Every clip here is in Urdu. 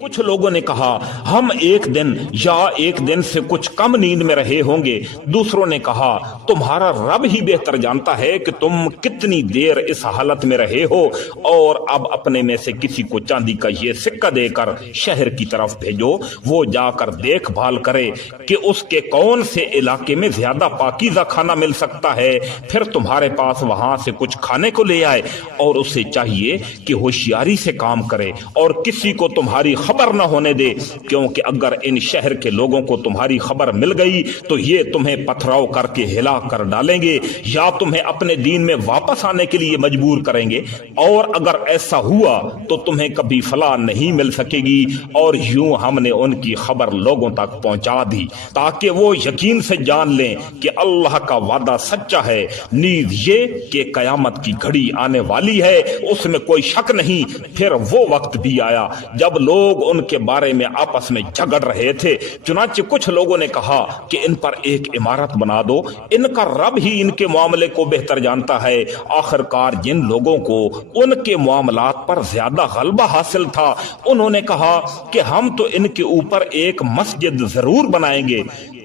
کچھ لوگوں نے کہا ہم ایک دن یا ایک دن سے کچھ کم نیند میں رہے ہوں گے۔ دوسروں نے کہا تمہارا رب ہی بہتر جانتا ہے کہ تم کتنی دیر اس حالت میں رہے ہو، اور اب اپنے میں سے کسی کو چاندی کا یہ سکہ دے کر شہر کی طرف بھیجو، وہ جا کر دیکھ بھال کرے کہ اس کے کون سے علاقے میں زیادہ پاکیزہ کھانا مل سکتا ہے، پھر تمہارے پاس وہاں سے کچھ کھانے کو لے آئے، اور اسے چاہیے کہ ہوشیاری سے کام کرے اور کسی کو تمہاری خبر نہ ہونے دے، کیونکہ اگر ان شہر کے لوگوں کو تمہاری خبر مل گئی تو یہ تمہیں پتھراؤ کر کے ہلا کر ڈالیں گے یا تمہیں اپنے دین میں واپس آنے کے لیے مجبور کریں گے، اور اگر ایسا ہوا تو تمہیں کبھی فلاح نہیں مل سکے گی۔ اور یوں ہم نے ان کی خبر لوگوں تک پہنچا دی تاکہ وہ یقین سے جان لیں کہ اللہ کا وعدہ سچا ہے، نیز یہ کہ قیامت کی گھڑی آنے والی ہے، اس میں کوئی شک نہیں۔ پھر وہ وقت بھی آیا جب لوگ ان کے بارے میں آپس میں جھگڑ رہے تھے، چنانچہ کچھ لوگوں نے کہا کہ ان پر ایک عمارت بنا دو، ان کا رب ہی ان کے معاملے کو بہتر جانتا ہے۔ آخر کار جن لوگوں کو ان کے معاملات پر زیادہ غلبہ حاصل تھا، انہوں نے کہا کہ ہم تو ان کے اوپر ایک مسجد ضرور بنائیں گے۔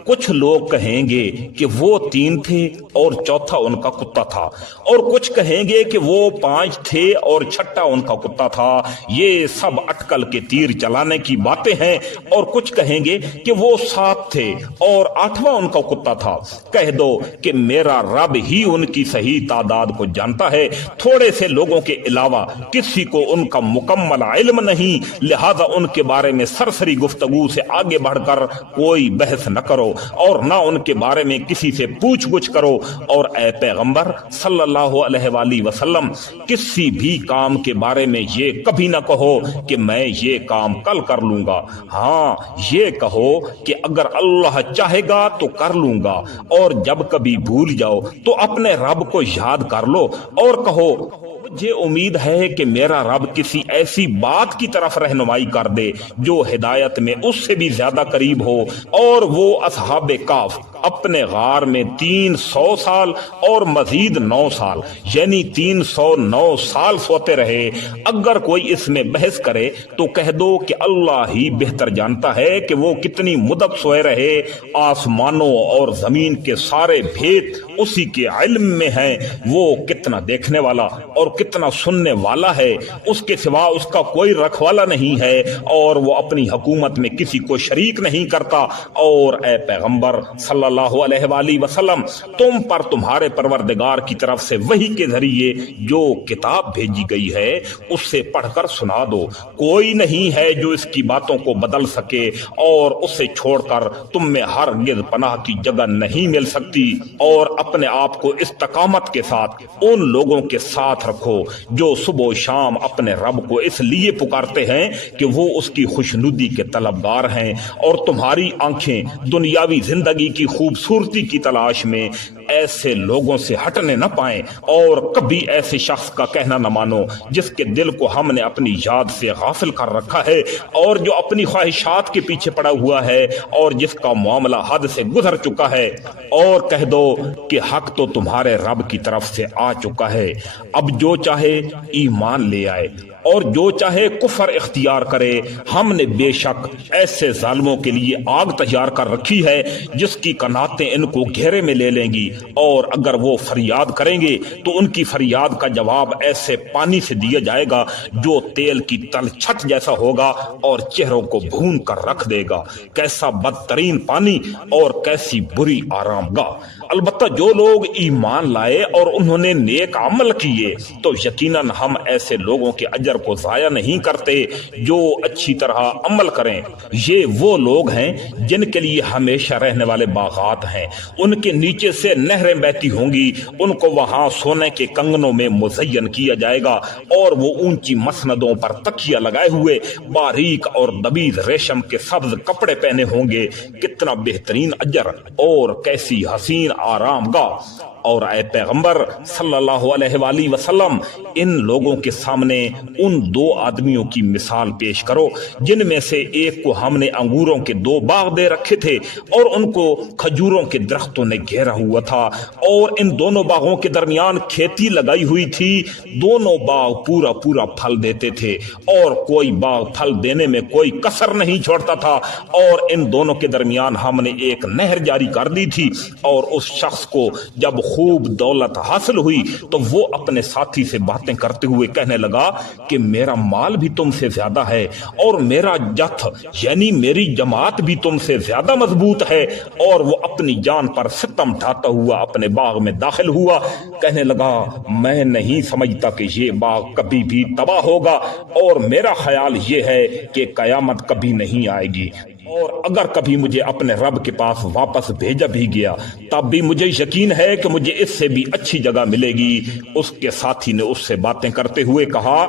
کچھ لوگ کہیں گے کہ وہ 3 تھے اور چوتھا ان کا کتا تھا، اور کچھ کہیں گے کہ وہ 5 تھے اور چھٹا ان کا کتا تھا۔ یہ سب اٹکل کے تیر چلانے کی باتیں ہیں۔ اور کچھ کہیں گے کہ وہ 7 تھے اور 8واں ان کا کتا تھا۔ کہہ دو کہ میرا رب ہی ان کی صحیح تعداد کو جانتا ہے، تھوڑے سے لوگوں کے علاوہ کسی کو ان کا مکمل علم نہیں، لہذا ان کے بارے میں سرسری گفتگو سے آگے بڑھ کر کوئی بحث نہ کرو اور نہ ان کے بارے میں کسی سے پوچھ گچھ کرو، اور اے پیغمبر صلی اللہ علیہ وآلہ وسلم کسی بھی کام کے بارے میں یہ کبھی نہ کہو کہ میں یہ کام کل کر لوں گا، ہاں یہ کہو کہ اگر اللہ چاہے گا تو کر لوں گا، اور جب کبھی بھول جاؤ تو اپنے رب کو یاد کر لو اور کہو مجھے امید ہے کہ میرا رب کسی ایسی بات کی طرف رہنمائی کر دے جو ہدایت میں اس سے بھی زیادہ قریب ہو۔ اور وہ اصحاب کہف اپنے غار میں 300 سال اور مزید 9 سال یعنی 309 سال سوتے رہے۔ اگر کوئی اس میں بحث کرے تو کہہ دو کہ اللہ ہی بہتر جانتا ہے کہ وہ کتنی مدت سوئے رہے، آسمانوں اور زمین کے سارے بھید اسی کے علم میں ہیں، وہ کتنا دیکھنے والا اور کتنا سننے والا ہے، اس کے سوا اس کا کوئی رکھوالا نہیں ہے، اور وہ اپنی حکومت میں کسی کو شریک نہیں کرتا۔ اور اے پیغمبر صلی اللہ علیہ وآلہ وسلم تم پر تمہارے پروردگار کی طرف سے وحی کے ذریعے جو کتاب بھیجی گئی ہے اس سے پڑھ کر سنا دو، کوئی نہیں ہے جو اس کی باتوں کو بدل سکے، اور اسے چھوڑ کر تم میں ہرگز پناہ کی جگہ نہیں مل سکتی۔ اور اپنے آپ کو استقامت کے ساتھ ان لوگوں کے ساتھ رکھو جو صبح و شام اپنے رب کو اس لیے پکارتے ہیں کہ وہ اس کی خوشنودی کے طلبگار ہیں، اور تمہاری آنکھیں دنیاوی زندگی کی خوبصورتی کی تلاش میں ایسے لوگوں سے ہٹنے نہ پائیں، اور کبھی ایسے شخص کا کہنا نہ مانو جس کے دل کو ہم نے اپنی یاد سے غافل کر رکھا ہے، اور جو اپنی خواہشات کے پیچھے پڑا ہوا ہے، اور جس کا معاملہ حد سے گزر چکا ہے۔ اور کہہ دو کہ حق تو تمہارے رب کی طرف سے آ چکا ہے، اب جو چاہے ایمان لے آئے اور جو چاہے کفر اختیار کرے۔ ہم نے بے شک ایسے ظالموں کے لیے آگ تیار کر رکھی ہے جس کی قناتیں ان کو گھیرے میں لے لیں گی، اور اگر وہ فریاد کریں گے تو ان کی فریاد کا جواب ایسے پانی سے دیا جائے گا جو تیل کی تل چھٹ جیسا ہوگا اور چہروں کو بھون کر رکھ دے گا۔ کیسا بدترین پانی اور کیسی بری آرام گاہ! البتہ جو لوگ ایمان لائے اور انہوں نے نیک عمل کیے تو یقیناً ہم ایسے لوگوں کے اجر کو ضائع نہیں کرتے جو اچھی طرح عمل کریں۔ یہ وہ لوگ ہیں جن کے لیے ہمیشہ رہنے والے باغات ہیں، ان کے نیچے سے نہریں بہتی ہوں گی، ان کو وہاں سونے کے کنگنوں میں مزین کیا جائے گا، اور وہ اونچی مسندوں پر تکیہ لگائے ہوئے باریک اور دبیز ریشم کے سبز کپڑے پہنے ہوں گے۔ کتنا بہترین اجر اور کیسی حسین آرام گاہ! اور اے پیغمبر صلی اللہ علیہ وآلہ وسلم ان لوگوں کے سامنے ان دو آدمیوں کی مثال پیش کرو جن میں سے ایک کو ہم نے انگوروں کے 2 باغ دے رکھے تھے اور ان کو کھجوروں کے درختوں نے گھیرا ہوا تھا اور ان دونوں باغوں کے درمیان کھیتی لگائی ہوئی تھی. دونوں باغ پورا پورا پھل دیتے تھے اور کوئی باغ پھل دینے میں کوئی کسر نہیں چھوڑتا تھا. اور ان دونوں کے درمیان ہم نے ایک نہر جاری کر دی تھی. اور اس شخص کو جب خوب دولت حاصل ہوئی تو وہ اپنے ساتھی سے باتیں کرتے ہوئے کہنے لگا کہ میرا مال بھی تم سے زیادہ ہے اور میرا جتھ یعنی میری جماعت بھی تم سے زیادہ مضبوط ہے. اور وہ اپنی جان پر ستم ڈھاتا ہوا اپنے باغ میں داخل ہوا. کہنے لگا میں نہیں سمجھتا کہ یہ باغ کبھی بھی تباہ ہوگا اور میرا خیال یہ ہے کہ قیامت کبھی نہیں آئے گی. اور اگر کبھی مجھے اپنے رب کے پاس واپس بھیجا بھی گیا تب بھی مجھے یقین ہے کہ مجھے اس سے بھی اچھی جگہ ملے گی. اس کے ساتھی نے اس سے باتیں کرتے ہوئے کہا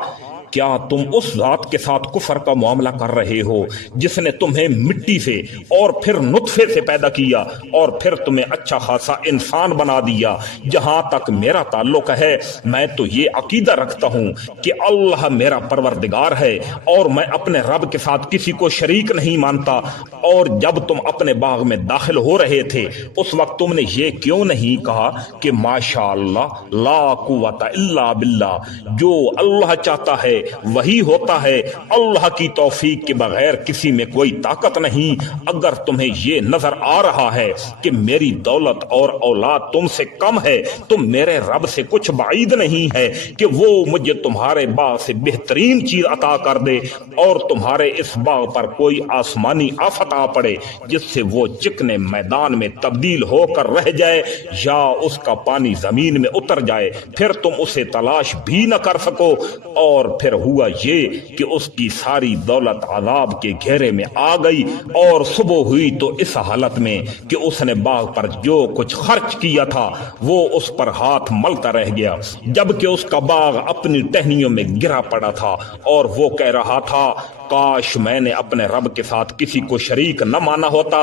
کیا تم اس ذات کے ساتھ کفر کا معاملہ کر رہے ہو جس نے تمہیں مٹی سے اور پھر نطفے سے پیدا کیا اور پھر تمہیں اچھا خاصا انسان بنا دیا. جہاں تک میرا تعلق ہے میں تو یہ عقیدہ رکھتا ہوں کہ اللہ میرا پروردگار ہے اور میں اپنے رب کے ساتھ کسی کو شریک نہیں مانتا. اور جب تم اپنے باغ میں داخل ہو رہے تھے اس وقت تم نے یہ کیوں نہیں کہا کہ ماشاء اللہ لا قوت الا باللہ، جو اللہ چاہتا ہے وہی ہوتا ہے، اللہ کی توفیق کے بغیر کسی میں کوئی طاقت نہیں. اگر تمہیں یہ نظر آ رہا ہے کہ میری دولت اور اولاد تم سے کم ہے تو میرے رب سے کچھ بعید نہیں ہے کہ وہ مجھے تمہارے باغ سے بہترین چیز عطا کر دے اور تمہارے اس باغ پر کوئی آسمانی آفت آ پڑے جس سے وہ چکنے میدان میں تبدیل ہو کر رہ جائے یا اس کا پانی زمین میں اتر جائے، پھر تم اسے تلاش بھی نہ کر سکو. اور پھر ہوا یہ کہ اس کی ساری دولت عذاب کے گھیرے میں آ گئی اور صبح ہوئی تو اس حالت میں کہ اس نے باغ پر جو کچھ خرچ کیا تھا وہ اس پر ہاتھ ملتا رہ گیا، جبکہ اس کا باغ اپنی ٹہنیوں میں گرا پڑا تھا. اور وہ کہہ رہا تھا کاش میں نے اپنے رب کے ساتھ کسی کو شریک نہ مانا ہوتا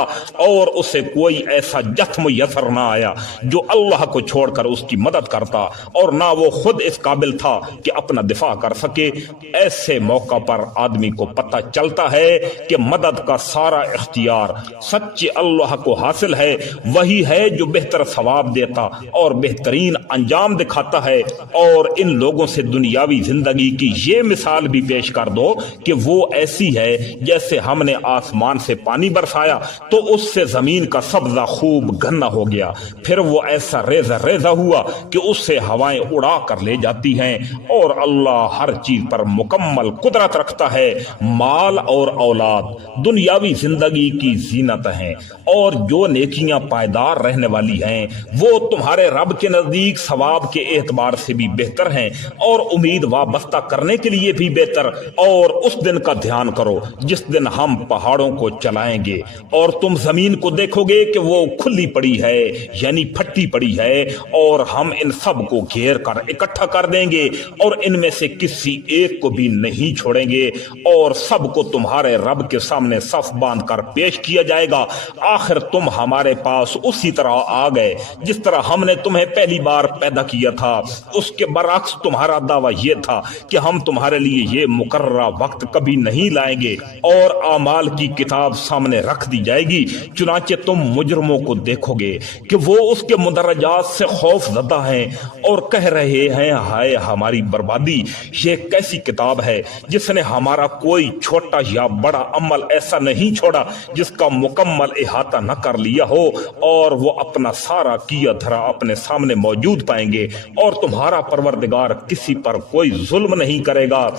اور اسے کوئی ایسا جتھ میسر نہ آیا جو اللہ کو چھوڑ کر اس کی مدد کرتا اور نہ وہ خود اس قابل تھا کہ اپنا دفاع کر سکے. ایسے موقع پر آدمی کو پتہ چلتا ہے کہ مدد کا سارا اختیار سچے اللہ کو حاصل ہے. وہی ہے جو بہتر ثواب دیتا اور بہترین انجام دکھاتا ہے. اور ان لوگوں سے دنیاوی زندگی کی یہ مثال بھی پیش کر دو کہ وہ ایسی ہے جیسے ہم نے آسمان سے پانی برسایا تو اس سے زمین کا سبزہ خوب گھنا ہو گیا، پھر وہ ایسا ریزہ ریزہ ہوا کہ اس سے ہوائیں اڑا کر لے جاتی ہیں. اور اللہ ہر چیز پر مکمل قدرت رکھتا ہے. مال اور اولاد دنیاوی زندگی کی زینت ہیں اور جو نیکیاں پائیدار رہنے والی ہیں وہ تمہارے رب کے نزدیک ثواب کے اعتبار سے بھی بہتر ہیں اور امید وابستہ کرنے کے لیے بھی بہتر. اور اس دن کا دھیان کرو جس دن ہم پہاڑوں کو چلائیں گے اور تم زمین کو دیکھو گے کہ وہ کھلی پڑی ہے یعنی پھٹی پڑی ہے اور ہم ان سب کو گھیر کر اکٹھا کر دیں گے اور ان میں سے کسی ایک کو بھی نہیں چھوڑیں گے اور سب کو تمہارے رب کے سامنے صف باندھ کر پیش کیا جائے گا. آخر تم ہمارے پاس اسی طرح آ گئے جس طرح ہم نے تمہیں پہلی بار پیدا کیا تھا. اس کے برعکس تمہارا دعویٰ یہ تھا کہ ہم تمہارے لیے یہ مقررہ وقت کبھی نہیں لائیں گے اور اعمال کی کتاب سامنے رکھ دی جائے گی. چنانچہ تم مجرموں کو دیکھو گے کہ وہ اس کے مدرجات سے خوف زدہ ہیں اور کہہ رہے ہیں ہائے ہماری بربادی. یہ کیسی کتاب ہے جس نے ہمارا کوئی چھوٹا یا بڑا عمل ایسا نہیں چھوڑا جس کا مکمل احاطہ نہ کر لیا ہو. اور وہ اپنا سارا کیا دھرا اپنے سامنے موجود پائیں گے اور تمہارا پروردگار کسی پر کوئی ظلم نہیں کرے گا.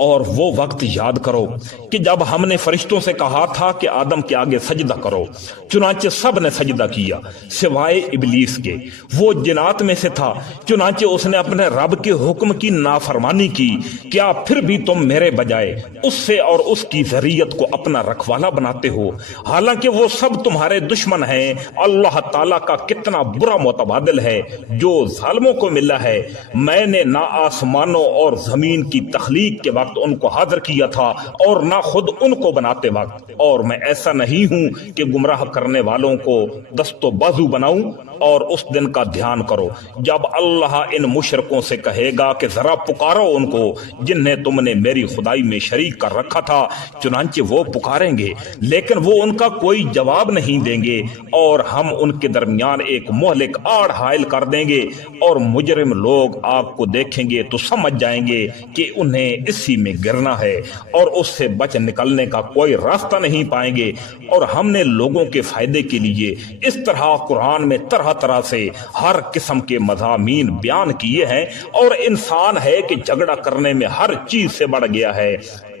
اور وہ وقت یاد کرو کہ جب ہم نے فرشتوں سے کہا تھا کہ آدم کے آگے سجدہ کرو، چنانچہ سب نے سجدہ کیا سوائے ابلیس کے. وہ جنات میں سے تھا، چنانچہ اس نے اپنے رب کے حکم کی نافرمانی کی. کیا پھر بھی تم میرے بجائے اس سے اور اس کی ذریت کو اپنا رکھوالا بناتے ہو، حالانکہ وہ سب تمہارے دشمن ہیں. اللہ تعالیٰ کا کتنا برا متبادل ہے جو ظالموں کو ملا ہے. میں نے نہ آسمانوں اور زمین کی تخلیق کے وقت ان کو حاضر کیا تھا اور نہ خود ان کو بناتے وقت، اور میں ایسا نہیں ہوں کہ گمراہ کرنے والوں کو دست و بازو بناؤں۔ اور اس دن کا دھیان کرو جب اللہ ان مشرکوں سے کہے گا کہ ذرا پکارو ان کو جنہیں تم نے میری خدائی میں شریک کر رکھا تھا، چنانچہ وہ پکاریں گے لیکن وہ ان کا کوئی جواب نہیں دیں گے، اور ہم ان کے درمیان ایک مہلک آڑ حائل کر دیں گے، اور مجرم لوگ آگ کو دیکھیں گے تو سمجھ جائیں گے کہ انہیں اسی میں گرنا ہے، اور اس سے بچ نکلنے کا کوئی راستہ نہیں پائیں گے۔ اور ہم نے لوگوں کے فائدے کے لیے اس طرح قرآن میں طرح طرح سے ہر قسم کے مضامین بیان کیے ہیں، اور انسان ہے کہ جھگڑا کرنے میں ہر چیز سے بڑھ گیا ہے۔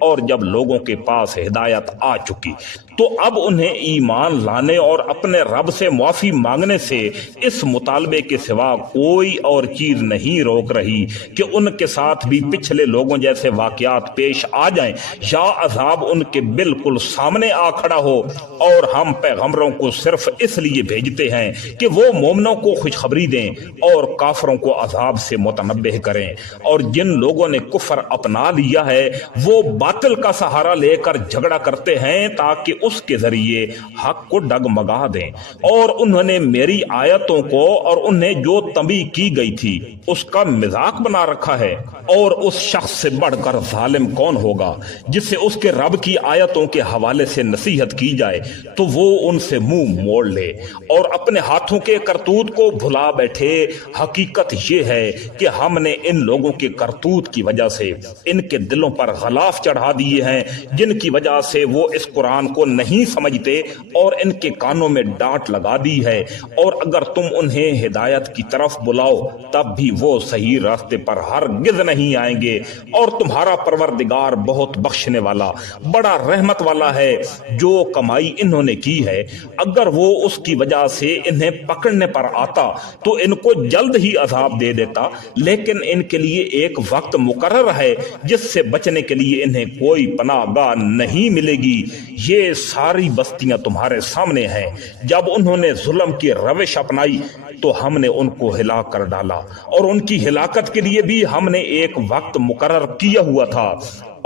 اور جب لوگوں کے پاس ہدایت آ چکی تو اب انہیں ایمان لانے اور اپنے رب سے معافی مانگنے سے اس مطالبے کے سوا کوئی اور چیز نہیں روک رہی کہ ان کے ساتھ بھی پچھلے لوگوں جیسے واقعات پیش آ جائیں یا عذاب ان کے بالکل سامنے آ کھڑا ہو۔ اور ہم پیغمبروں کو صرف اس لیے بھیجتے ہیں کہ وہ مومنوں کو خوشخبری دیں اور کافروں کو عذاب سے متنبہ کریں، اور جن لوگوں نے کفر اپنا لیا ہے وہ باطل کا سہارا لے کر جھگڑا کرتے ہیں تاکہ اس کے ذریعے حق کو ڈگمگا دیں، اور انہوں نے میری آیتوں کو اور انہیں جو تنبیہ کی گئی تھی اس کا مذاق بنا رکھا ہے۔ اور اس شخص سے بڑھ کر ظالم کون ہوگا جسے اس کے رب کی آیتوں کے حوالے سے نصیحت کی جائے تو وہ ان سے منہ موڑ لے اور اپنے ہاتھوں کے کرتوت کو بھلا بیٹھے۔ حقیقت یہ ہے کہ ہم نے ان لوگوں کے کرتوت کی وجہ سے ان کے دلوں پر غلاف چڑھا دیے ہیں، جن کی وجہ سے وہ اس قرآن کو نہیں سمجھتے، اور ان کے کانوں میں ڈانٹ لگا دی ہے، اور اگر تم انہیں ہدایت کی طرف بلاؤ تب بھی وہ صحیح راستے پر ہرگز نہیں آئیں گے۔ اور تمہارا پروردگار بہت بخشنے والا بڑا رحمت والا ہے۔ جو کمائی انہوں نے کی ہے اگر وہ اس کی وجہ سے انہیں پکڑنے پر آتا تو ان کو جلد ہی عذاب دے دیتا، لیکن ان کے لیے ایک وقت مقرر ہے جس سے بچنے کے لیے انہیں کوئی پناہ گاہ نہیں ملے گی۔ یہ ساری بستیاں تمہارے سامنے ہیں۔ جب انہوں نے ظلم کی روش اپنائی تو ہم نے ان کو ہلاک کر ڈالا، اور ان کی ہلاکت کے لیے بھی ہم نے ایک وقت مقرر کیا ہوا تھا۔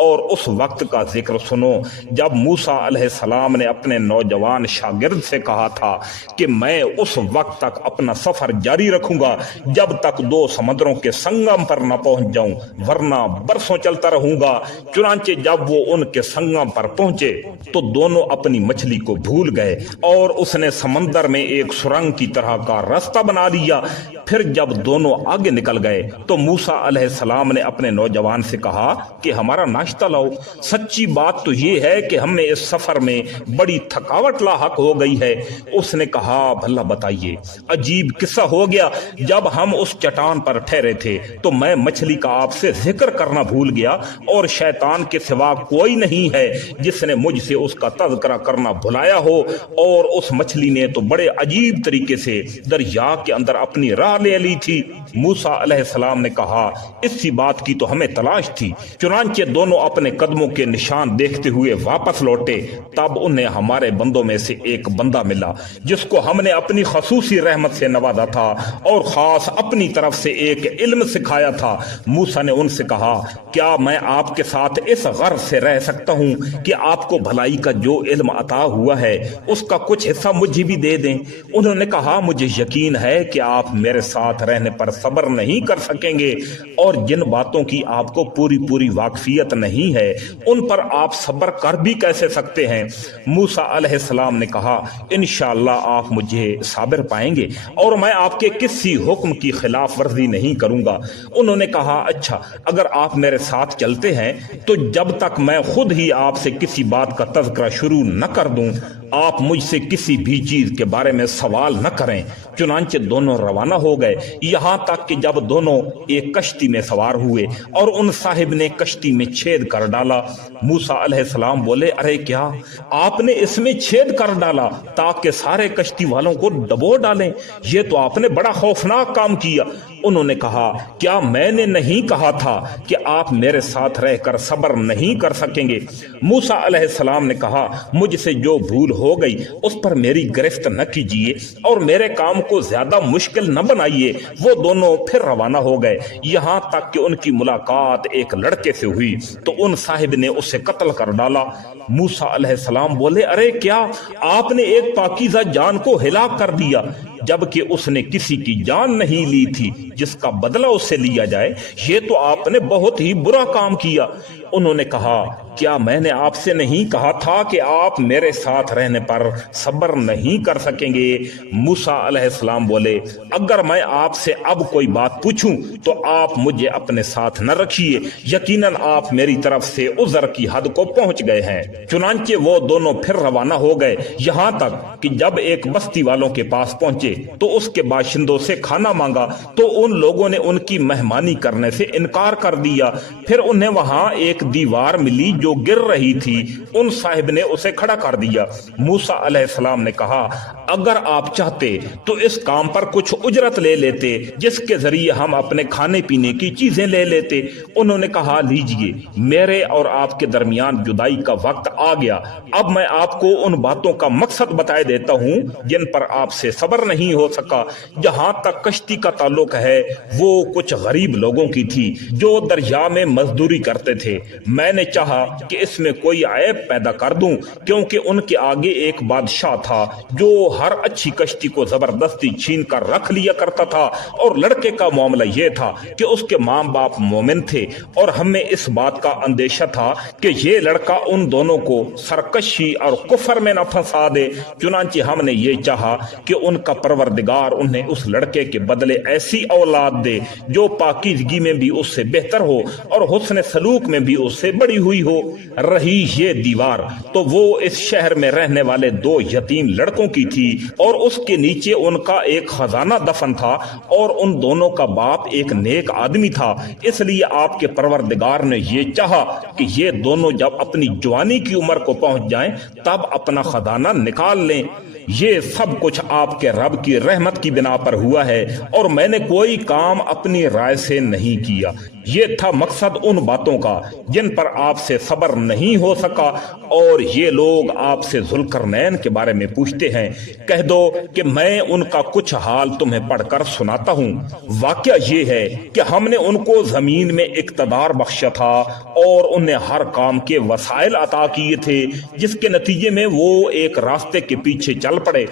اور اس وقت کا ذکر سنو جب موسیٰ علیہ السلام نے اپنے نوجوان شاگرد سے کہا تھا کہ میں اس وقت تک اپنا سفر جاری رکھوں گا جب تک 2 سمندروں کے سنگم پر نہ پہنچ جاؤں، ورنہ برسوں چلتا رہوں گا۔ چنانچہ جب وہ ان کے سنگم پر پہنچے تو دونوں اپنی مچھلی کو بھول گئے، اور اس نے سمندر میں ایک سرنگ کی طرح کا راستہ بنا لیا۔ پھر جب دونوں آگے نکل گئے تو موسیٰ علیہ السلام نے اپنے نوجوان سے کہا کہ ہمارا ناشتہ لاؤ۔ سچی بات تو یہ ہے کہ ہمیں اس سفر میں بڑی تھکاوٹ لاحق ہو گئی ہے۔ اس نے کہا بھلا بتائیے۔ عجیب قصہ ہو گیا، جب ہم اس چٹان پر ٹھہرے تھے تو میں مچھلی کا آپ سے ذکر کرنا بھول گیا، اور شیطان کے سوا کوئی نہیں ہے جس نے مجھ سے اس کا تذکرہ کرنا بھلایا ہو۔ اور اس مچھلی نے تو بڑے عجیب طریقے سے دریا کے اندر اپنی راہ لے لی تھی۔ موسیٰ علیہ السلام نے کہا اسی بات کی تو ہمیں تلاش تھی۔ چنانچہ دونوں اپنے قدموں کے نشان دیکھتے ہوئے واپس لوٹے۔ تب انہیں ہمارے بندوں میں سے ایک بندہ ملا جس کو ہم نے اپنی خصوصی رحمت سے نوازا تھا اور خاص اپنی طرف سے ایک علم سکھایا تھا۔ موسیٰ نے ان سے کہا کیا میں آپ کے ساتھ اس غرض سے رہ سکتا ہوں کہ آپ کو بھلائی کا جو علم عطا ہوا ہے اس کا کچھ حصہ مجھے بھی دے دیں؟ انہوں نے کہا مجھے یقین ہے کہ آپ میرے ساتھ رہنے پر صبر نہیں کر سکیں گے، اور جن باتوں کی آپ کو پوری واقفیت نہیں ہے ان پر آپ صبر کر بھی کیسے سکتے ہیں؟ موسیٰ علیہ السلام نے کہا انشاءاللہ آپ مجھے صابر پائیں گے، اور میں آپ کے کسی حکم کی خلاف ورزی نہیں کروں گا۔ انہوں نے کہا اچھا، اگر آپ میرے ساتھ چلتے ہیں تو جب تک میں خود ہی آپ سے کسی بات کا تذکرہ شروع نہ کر دوں آپ مجھ سے کسی بھی چیز کے بارے میں سوال نہ کریں۔ چنانچہ دونوں روانہ ہو گئے، یہاں تک کہ جب دونوں ایک کشتی میں سوار ہوئے اور ان صاحب نے کشتی میں چھید کر ڈالا۔ موسیٰ علیہ السلام بولے ارے کیا آپ نے اس میں چھید کر ڈالا تاکہ سارے کشتی والوں کو ڈبو ڈالیں؟ یہ تو آپ نے بڑا خوفناک کام کیا۔ انہوں نے کہا کیا میں نے نہیں کہا تھا کہ آپ میرے ساتھ رہ کر صبر نہیں کر سکیں گے؟ موسیٰ علیہ السلام نے کہا مجھ سے جو بھول ہو گئی اس پر میری گرفت نہ کیجیے اور میرے کام کو زیادہ مشکل نہ بنائیے۔ وہ دونوں پھر روانہ ہو گئے، یہاں تک کہ ان کی ملاقات ایک لڑکے سے ہوئی تو ان صاحب نے اسے قتل کر ڈالا۔ موسیٰ علیہ السلام بولے ارے کیا آپ نے ایک پاکیزہ جان کو ہلاک کر دیا جبکہ اس نے کسی کی جان نہیں لی تھی جس کا بدلہ اس سے لیا جائے؟ یہ تو آپ نے بہت ہی برا کام کیا۔ انہوں نے کہا کیا میں نے آپ سے نہیں کہا تھا کہ آپ میرے ساتھ رہنے پر صبر نہیں کر سکیں گے؟ موسیٰ علیہ السلام بولے اگر میں آپ سے اب کوئی بات پوچھوں تو آپ مجھے اپنے ساتھ نہ رکھیے، یقیناً آپ میری طرف سے عذر کی حد کو پہنچ گئے ہیں۔ چنانچہ وہ دونوں پھر روانہ ہو گئے، یہاں تک کہ جب ایک بستی والوں کے پاس پہنچے تو اس کے باشندوں سے کھانا مانگا تو ان لوگوں نے ان کی مہمانی کرنے سے انکار کر دیا۔ پھر انہیں وہاں ایک دیوار ملی جو گر رہی تھی، ان صاحب نے اسے کھڑا کر دیا۔ موسیٰ علیہ السلام نے کہا اگر آپ چاہتے تو اس کام پر کچھ اجرت لے لیتے جس کے ذریعے ہم اپنے کھانے پینے کی چیزیں لے لیتے۔ انہوں نے کہا لیجئے، میرے اور آپ کے درمیان جدائی کا وقت آ گیا، اب میں آپ کو ان باتوں کا مقصد بتائے دیتا ہوں جن پر آپ سے صبر نہیں ہو سکا۔ جہاں تک کشتی کا تعلق ہے وہ کچھ غریب لوگوں کی تھی جو دریا میں مزدوری کرتے تھے۔ میں نے چاہا کہ اس میں کوئی عیب پیدا کر دوں کیونکہ ان کے آگے ایک بادشاہ تھا جو ہر اچھی کشتی کو زبردستی چھین کر رکھ لیا کرتا تھا، اور لڑکے کا معاملہ یہ تھا کہ اس کے ماں باپ مومن تھے اور ہمیں اس بات کا اندیشہ تھا کہ یہ لڑکا ان دونوں کو سرکشی اور کفر میں نہ پھنسا دے۔ چنانچہ ہم نے یہ چاہا کہ ان کا پروردگار انہیں اس لڑکے کے بدلے ایسی اولاد دے جو پاکیزگی میں بھی اس سے بہتر ہو اور حسن سلوک میں بھی اس سے بڑی ہوئی ہو۔ رہی یہ دیوار تو وہ اس شہر میں رہنے والے دو یتیم لڑکوں کی تھی اور اس کے نیچے ان کا ایک خزانہ دفن تھا، اور ان دونوں کا باپ ایک نیک آدمی تھا۔ اس لیے آپ کے پروردگار نے یہ چاہا کہ یہ دونوں جب اپنی جوانی کی عمر کو پہنچ جائیں تب اپنا خزانہ نکال لیں۔ یہ سب کچھ آپ کے رب کی رحمت کی بنا پر ہوا ہے اور میں نے کوئی کام اپنی رائے سے نہیں کیا۔ یہ تھا مقصد ان باتوں کا جن پر آپ سے صبر نہیں ہو سکا، اور یہ لوگ آپ سے ذوالقرنین کے بارے میں پوچھتے ہیں، کہہ دو کہ میں ان کا کچھ حال تمہیں پڑھ کر سناتا ہوں۔ واقعہ یہ ہے کہ ہم نے ان کو زمین میں اقتدار بخشا تھا اور انہیں ہر کام کے وسائل عطا کیے تھے، جس کے نتیجے میں وہ ایک راستے کے پیچھے چل پڑے،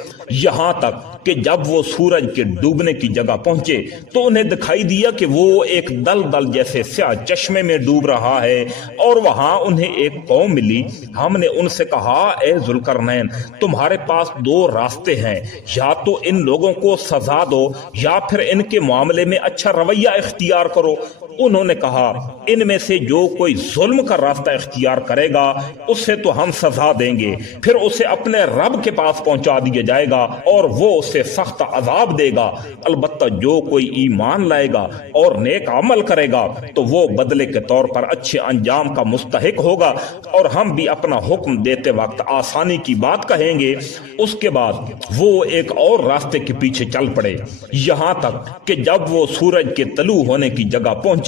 یہاں تک کہ جب وہ سورج کے ڈوبنے کی جگہ پہنچے تو انہیں دکھائی دیا کہ وہ ایک دلدل جیسے سیاہ چشمے میں ڈوب رہا ہے، اور وہاں انہیں ایک قوم ملی۔ ہم نے ان سے کہا اے ذوالقرنین، تمہارے پاس دو راستے ہیں، یا تو ان لوگوں کو سزا دو یا پھر ان کے معاملے میں اچھا رویہ اختیار کرو۔ انہوں نے کہا ان میں سے جو کوئی ظلم کا راستہ اختیار کرے گا اسے تو ہم سزا دیں گے، پھر اسے اپنے رب کے پاس پہنچا دیا جائے گا اور وہ اسے سخت عذاب دے گا۔ البتہ جو کوئی ایمان لائے گا اور نیک عمل کرے گا تو وہ بدلے کے طور پر اچھے انجام کا مستحق ہوگا، اور ہم بھی اپنا حکم دیتے وقت آسانی کی بات کہیں گے۔ اس کے بعد وہ ایک اور راستے کے پیچھے چل پڑے، یہاں تک کہ جب وہ سورج کے طلوع ہونے کی جگہ پہنچے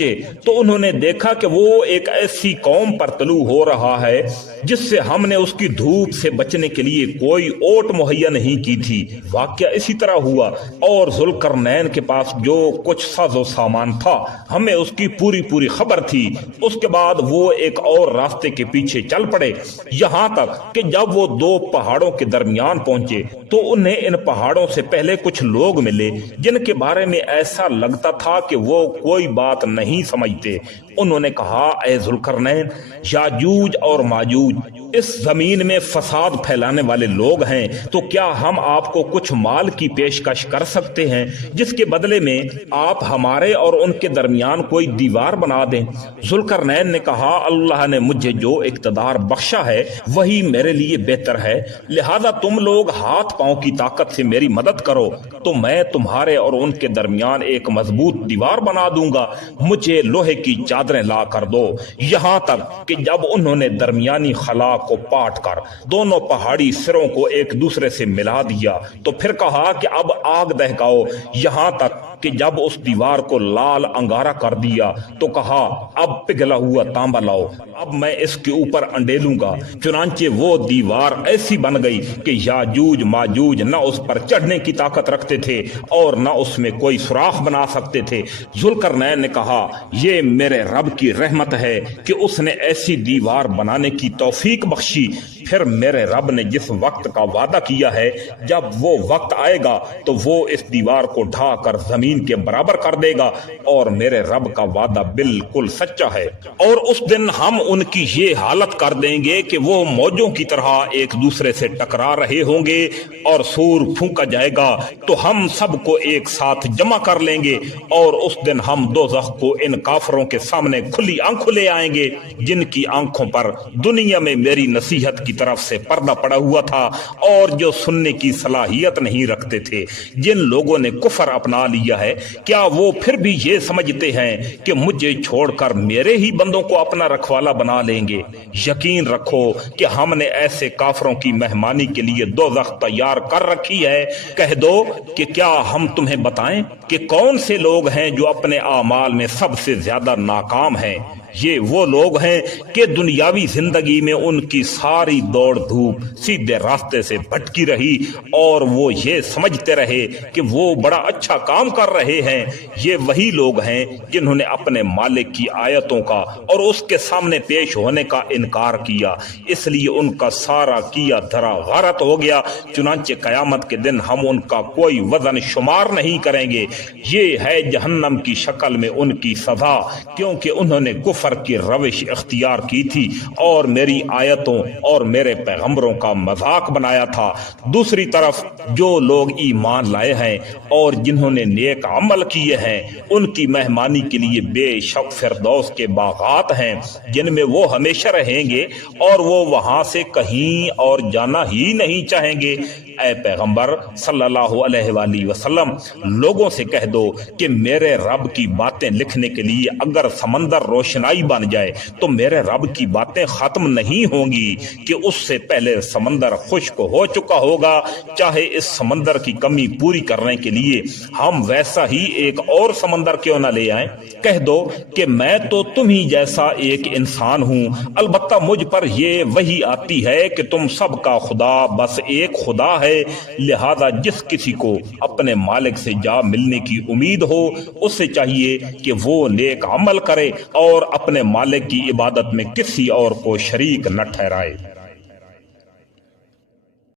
تو انہوں نے دیکھا کہ وہ ایک ایسی قوم پر طلوع ہو رہا ہے جس سے ہم نے اس کی دھوپ سے بچنے کے لیے کوئی اوٹ مہیا نہیں کی تھی۔ واقعہ اسی طرح ہوا، اور ذوالقرنین کے پاس جو کچھ ساز و سامان تھا ہمیں اس کی پوری خبر تھی۔ اس کے بعد وہ ایک اور راستے کے پیچھے چل پڑے، یہاں تک کہ جب وہ دو پہاڑوں کے درمیان پہنچے تو انہیں ان پہاڑوں سے پہلے کچھ لوگ ملے جن کے بارے میں ایسا لگتا تھا کہ وہ کوئی بات نہیں سمجھتے۔ انہوں نے کہا اے ذوالقرنین، یاجوج اور ماجوج اس زمین میں فساد پھیلانے والے لوگ ہیں، تو کیا ہم آپ کو کچھ مال کی پیشکش کر سکتے ہیں جس کے بدلے میں آپ ہمارے اور ان کے درمیان کوئی دیوار بنا دیں؟ ذوالقرنین نے کہا اللہ نے مجھے جو اقتدار بخشا ہے وہی میرے لیے بہتر ہے، لہذا تم لوگ ہاتھ پاؤں کی طاقت سے میری مدد کرو تو میں تمہارے اور ان کے درمیان ایک مضبوط دیوار بنا دوں گا۔ مجھے لوہے کی چادریں لا کر دو۔ یہاں تک کہ جب انہوں نے درمیانی خلا کو پاٹ کر دونوں پہاڑی سروں کو ایک دوسرے سے ملا دیا تو پھر کہا کہ اب آگ دہکاؤ، یہاں تک کہ جب اس دیوار کو لال انگارہ کر دیا تو کہا اب پگھلا ہوا تانبا لاؤ، اب میں اس کے اوپر انڈیلوں گا۔ چنانچہ وہ دیوار ایسی بن گئی کہ یاجوج ماجوج نہ اس پر چڑھنے کی طاقت رکھتے تھے اور نہ اس میں کوئی سوراخ بنا سکتے تھے۔ ذوالقرنین نے کہا یہ میرے رب کی رحمت ہے کہ اس نے ایسی دیوار بنانے کی توفیق بخشی۔ پھر میرے رب نے جس وقت کا وعدہ کیا ہے جب وہ وقت آئے گا تو وہ اس دیوار کو ڈھا کر زمین کے برابر کر دے گا، اور میرے رب کا وعدہ بالکل سچا ہے۔ اور اس دن ہم ان کی یہ حالت کر دیں گے کہ وہ موجوں کی طرح ایک دوسرے سے ٹکرا رہے ہوں گے، اور سور پھونکا جائے گا تو ہم سب کو ایک ساتھ جمع کر لیں گے، اور اس دن ہم دوزخ کو ان کافروں کے سامنے کھلی آنکھوں لے آئیں گے جن کی آنکھوں پر دنیا میں میری نصیحت کی طرف سے پردہ پڑا ہوا تھا اور جو سننے کی صلاحیت نہیں رکھتے تھے۔ جن لوگوں نے کفر اپنا لیا ہے کیا وہ پھر بھی یہ سمجھتے ہیں کہ مجھے چھوڑ کر میرے ہی بندوں کو اپنا رکھوالا بنا لیں گے؟ یقین رکھو کہ ہم نے ایسے کافروں کی مہمانی کے لیے دوزخ تیار کر رکھی ہے۔ کہہ دو کہ کیا ہم تمہیں بتائیں کہ کون سے لوگ ہیں جو اپنے اعمال میں سب سے زیادہ ناکام ہیں؟ یہ وہ لوگ ہیں کہ دنیاوی زندگی میں ان کی ساری دوڑ دھوپ سیدھے راستے سے بھٹکی رہی اور وہ یہ سمجھتے رہے کہ وہ بڑا اچھا کام کر رہے ہیں۔ یہ وہی لوگ ہیں جنہوں نے اپنے مالک کی آیتوں کا اور اس کے سامنے پیش ہونے کا انکار کیا، اس لیے ان کا سارا کیا دھرا غارت ہو گیا۔ چنانچہ قیامت کے دن ہم ان کا کوئی وزن شمار نہیں کریں گے۔ یہ ہے جہنم کی شکل میں ان کی سزا، کیونکہ انہوں نے کفر کی روش اختیار کی تھی اور میری آیتوں اور میرے پیغمبروں کا مذاق بنایا تھا۔ دوسری طرف جو لوگ ایمان لائے ہیں اور جنہوں نے نیک عمل کیے ہیں ان کی مہمانی کے لیے بے شک فردوس کے باغات ہیں جن میں وہ ہمیشہ رہیں گے اور وہ وہاں سے کہیں اور جانا ہی نہیں چاہیں گے۔ اے پیغمبر صلی اللہ علیہ وآلہ وسلم، لوگوں سے کہہ دو کہ میرے رب کی باتیں لکھنے کے لیے اگر سمندر روشنائی بن جائے تو میرے رب کی باتیں ختم نہیں ہوں گی کہ اس سے پہلے سمندر خشک ہو چکا ہوگا۔ چاہے اس سمندر کی کمی پوری کرنے کے لیے ہم ویسا ہی ایک اور سمندر کیوں نہ لے آئیں۔ کہہ دو کہ میں تو تم ہی جیسا ایک انسان ہوں، البتہ مجھ پر یہ وحی آتی ہے کہ تم سب کا خدا بس ایک خدا ہے، لہذا جس کسی کو اپنے مالک سے جا ملنے کی امید ہو اسے چاہیے کہ وہ نیک عمل کرے اور اپنے مالک کی عبادت میں کسی اور کو شریک نہ ٹھہرائے۔